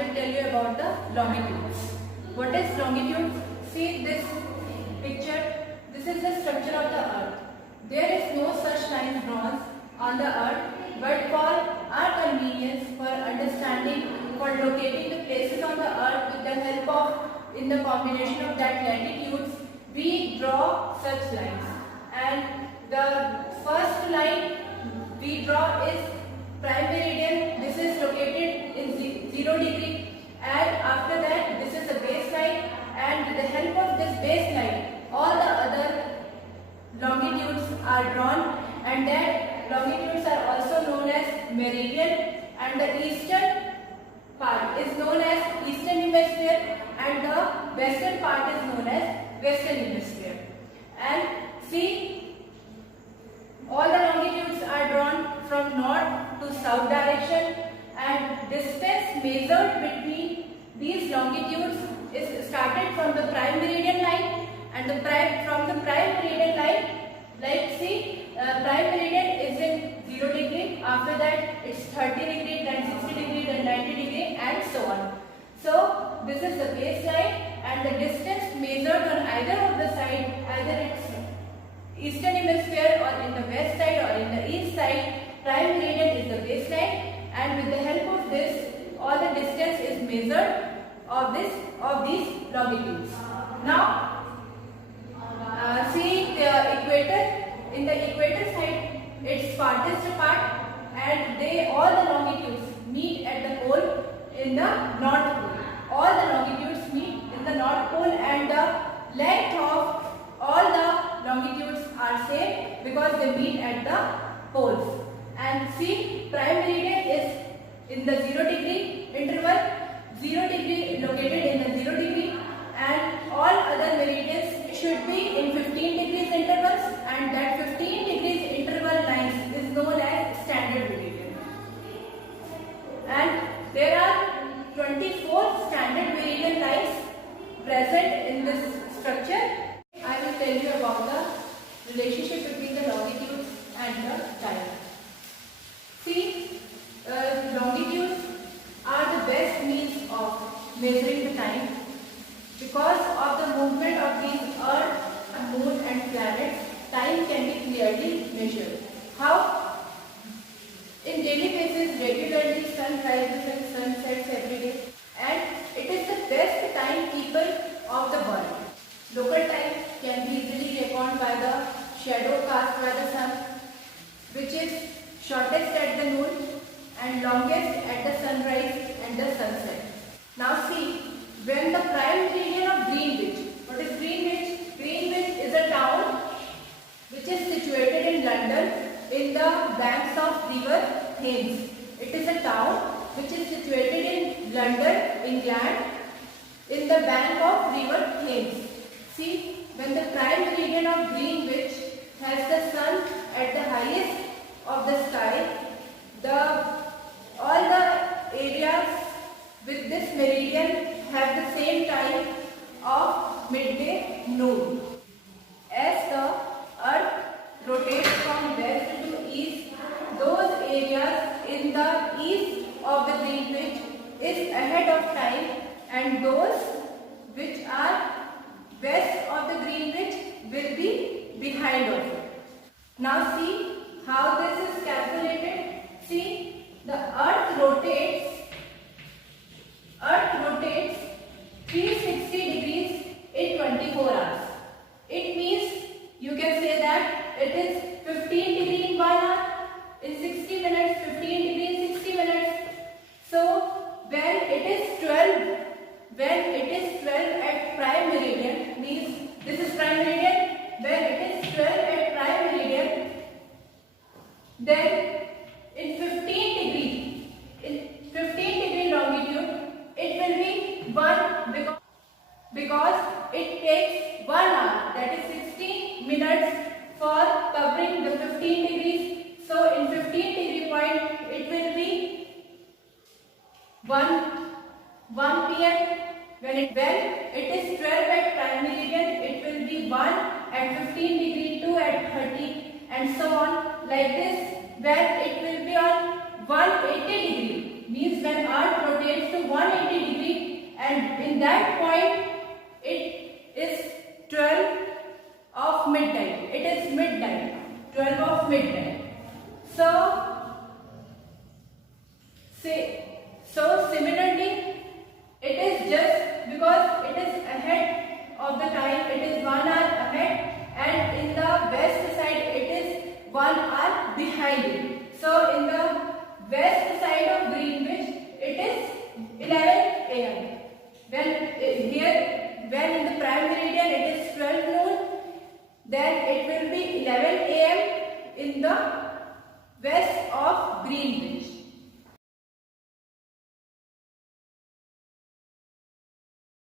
will tell you about the longitudes. What is longitude? See this picture. This is the structure of the earth. There is no such lines drawn on the earth, but for our convenience, for understanding, for locating the places on the earth with the help of, in the combination of that latitudes, we draw such lines. And the first line we draw is prime meridian. This is located in 0 degree, and after that this is the baseline, and with the help of this baseline all the other longitudes are drawn, and that longitudes are also known as meridian, and the eastern part is known as eastern hemisphere and the western part is known as western hemisphere. And see, all the longitudes are drawn from north to south direction, and distance measured between these longitudes is started from the prime meridian line, and from the prime meridian line, like see, prime meridian is in 0 degree, after that it's 30 degree, then 60 degree, then 90 degree, and so on. So this is the baseline, and the distance measured on either of the side, either it's eastern hemisphere or in the west side or in the east side, prime meridian is the baseline, and with the help of this all the distance is measured of these longitudes. Now see the equator. In the equator side it's farthest apart, and all the longitudes meet at the pole in the north pole. All the longitudes meet in the north pole, and the length of all the longitudes are same because they meet at the poles. And see, prime meridian is in the 0 degree interval, 0 degree located in the 0 degree, and all other meridians should be in 15 degrees intervals, and that 15 degrees interval lines is known as standard meridian. And there are 24 standard meridian lines present in this structure. I will tell you about the relationship between the longitudes and the time. See, longitudes are the best means of measuring the time because of the movement of these earth, moon and planets. Time can be clearly measured. How? In daily basis, regularly sun rises and sun sets every day, and it is the best timekeeper of the world. Local time can be easily reckoned by the shadow cast by the sun, which is shortest at the noon and longest at the sunrise and the sunset. Now see, when the prime meridian of Greenwich, what is Greenwich? Greenwich is a town which is situated in London in the banks of river Thames. It is a town which is situated in London, England, in the bank of river Thames. See, when the prime meridian of Greenwich has the sun at the highest of the sky, all the areas with this meridian have the same time of midday noon. As the earth rotates from west to east, those areas in the east of the Greenwich is ahead of time, and those which are west of the Greenwich will be behind of it. Now see how this is calculated. See, the earth rotates 360 degrees in 24 hours. It means you can say that it is 15 degree in 1 hour, in 60 minutes, 15 degree in 60 minutes. So when it is 12 at prime meridian, means this is prime meridian, when it is 12 at prime meridian, then in 15 degree longitude, it will be 1 because it takes 1 hour, that is 60 minutes for covering the 15 degrees. So in 15 degree point, it will be 1 p.m. When it is 12 at prime meridian, it will be 1 at 15 degree, 2 at 30, and so on like this. When it will be on 180 degree, means when earth rotates to 180 degree, and in that point it is 12 of midnight. It is midnight, 12 of midnight. So similarly, it is just because it is ahead of the time, it is 1 hour ahead, and in the west side it is 1 hour behind it. So in the west side of Greenwich it is 11 a.m. When in the prime meridian it is 12 noon, then it will be 11 a.m. in the west of Greenwich.